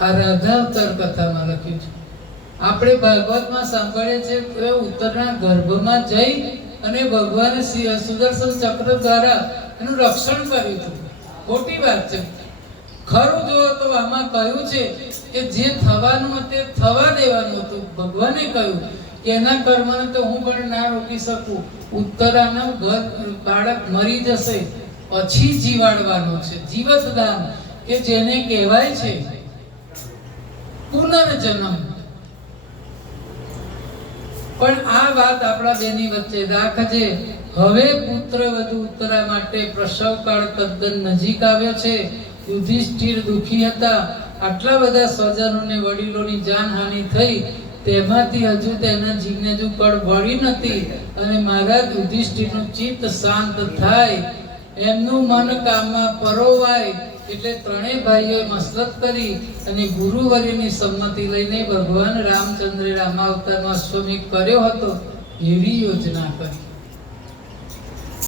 આ રાધા અવતાર કથામાં લખ્યું છે. આપણે ભાગવતમાં સાંભળીએ છીએ કે ઉત્તરના ગર્ભમાં જઈ અને ભગવાને સુદર્શન ચક્ર દ્વારા એનું રક્ષણ કર્યું હતું. ખોટી વાત છે. ખરું જો તો આમાં કહ્યું છે કે જે થવાનું તે થવા દેવાનું હતું. ભગવાને કહ્યું કે એના કર્મને તો હું પણ ના રોકી શકું. ઉત્તરાના બાળક મરી જશે પછી જીવાડવાનો છે. જીવતદાન કે જેને કહેવાય છે પુનર્જન્મ. પણ આ વાત આપણા બેની વચ્ચે રાખજે. હવે પુત્ર વધુ ઉત્તરા માટે પ્રસવ કાળ તદ્દન નજીક આવ્યો છે. યુધિષ્ઠિર દુખી હતા. આટલા બધા સ્વજનોને વડીલોની જાનહાનિ થઈ, તેમાંથી હજુ તેના જીવને હજુ કળ વળી નથી. અને મહારાજ યુધિષ્ઠિરનું ચિત્ત શાંત થાય, એમનું મન કામમાં પરોવાય એટલે ત્રણેય ભાઈઓએ મસલત કરી અને ગુરુવર્યની સંમતિ લઈને ભગવાન રામચંદ્રે રામાવતારનો અશ્વમેઘ કર્યો હતો. એવી યોજના કરી.